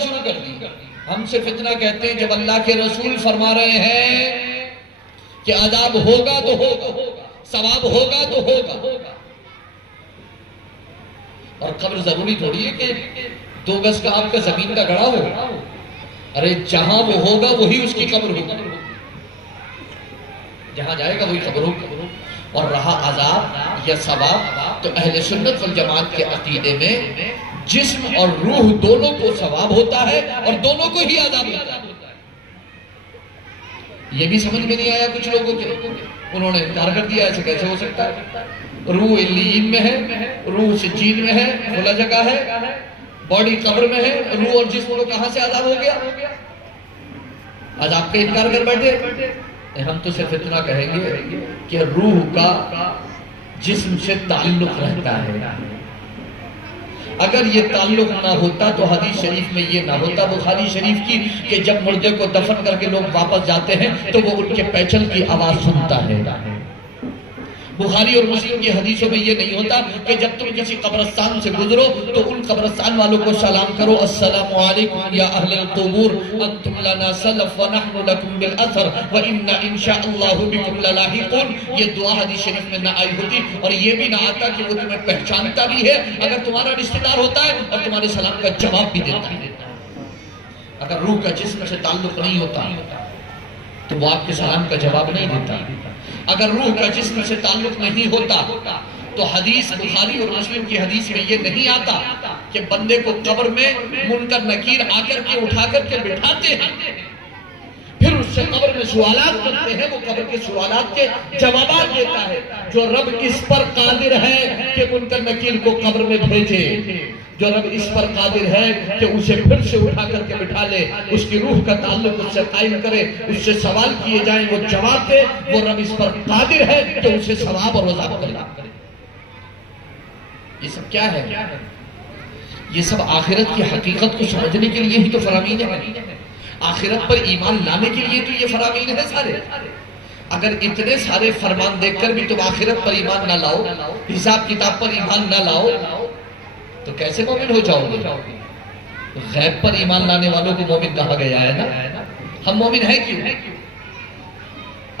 शुरू कर दी। हम सिर्फ इतना कहते हैं जब अल्लाह के रसूल फरमा रहे हैं कि अजाब होगा तो होगा, सवाब होगा तो होगा, और कब्र जरूरी थोड़ी है कि 2 गज का आपका जमीन का गड़ा हो। अरे जहां वो होगा वही उसकी कब्र होगी, जहां जाएगा वही कब्र होगी। और रहा अजाब या सवाब, तो अहले सुन्नत वल जमात के अकीदे में जिस्म और रूह दोनों को सवाब होता है और दोनों को ही अजाब होता है। ये भी समझ में नहीं आया कुछ लोगों के, उन्होंने इनकार कर दिया ऐसे कैसे हो सकता है। रूह इल्लीन में है, रूह सिज्जीन में है, खुला जगह है, बॉडी कब्र में है, रूह और जिस्म को कहां से अजाब हो गया। आज आपका इनकार कर बैठे। हम तो सिर्फ इतना कहेंगे कि रूह का जिस्म से ताल्लुक रहता है। अगर ये ताल्लुक ना होता तो हदीस शरीफ में ये ना होता बुखारी शरीफ की कि जब मुर्दे को दफन करके लोग वापस जाते हैं तो वो उनके पैचल की आवाज सुनता है। बुखारी और मुस्लिम की हदीसों में ये नहीं होता कि जब तुम किसी कब्रिस्तान से गुजरो तो उन कब्रिस्तान वालों को सलाम करो, अस्सलामु अलैकुम या अहलल कुबूर अंतुम लना सलफ व नहनु लकुम बिल अथर व इन्ना इंशाअल्लाहु बिकुम ललाहिकून। ये दुआ हदीस शरीफ में ना आई होती और ये भी ना आता कि वो तुम्हें पहचानता भी है अगर तुम्हारा रिश्तेदार होता है और तुम्हारे सलाम का जवाब भी देता है। अगर रूह का जिस्म से ताल्लुक नहीं होता तो वो आपके सलाम का जवाब नहीं देता। अगर रूह का जिस्म से ताल्लुक नहीं होता तो हदीस बुखारी और मुस्लिम की हदीस में ये नहीं आता कि बंदे को कब्र में मुनकर नकीर आकर के उठा करके बिठाते हैं, फिर उससे कब्र में सवालात करते हैं, वो कब्र के सवालात के जवाब देता है। जो रब इस पर कादिर है कि मुनकर नकीर को कब्र में भेजे, जो रब इस पर कादिर है कि उसे फिर से उठा करके बिठा ले, उसकी रूह का ताल्लुक उससे कायम करे, उससे सवाल किए जाएं वो जवाब दे, वो रब इस पर कादिर है कि उसे सवाब और अज़ाब करे। ये सब क्या है? ये सब आखिरत की हकीकत को समझने के लिए ही तो फरामीन है। आखिरत पर ईमान लाने के लिए तो ये फरामीन है सारे। अगर इतने सारे फरमान देखकर भी तुम आखिरत पर ईमान ना लाओ, हिसाब किताब पर ईमान ना लाओ, तो कैसे मोमिन हो जाओगे? गैब पर ईमान लाने वालों को मोमिन कहा गया है ना। हम मोमिन है क्यों?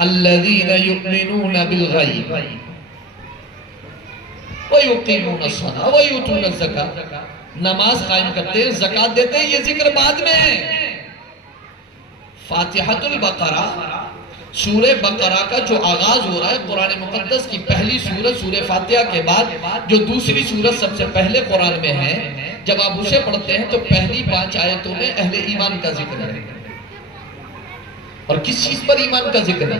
अल्लज़ीना युमिनूना बिल गैब व युकीमूना अस्सलाह व यूतूना ज़कात। नमाज कायम करते हैं, ज़कात देते हैं, ये जिक्र बाद में है। फातिहतुल बकरा, सूरे बकरा का जो आगाज हो रहा है, कुरान मुकद्दस की पहली सूरत सूरे फातिहा के बाद जो दूसरी सूरत सबसे पहले कुरान में है, जब आप उसे पढ़ते हैं तो पहली 5 आयतों में अहले ईमान का जिक्र है। और किस चीज पर ईमान का जिक्र है?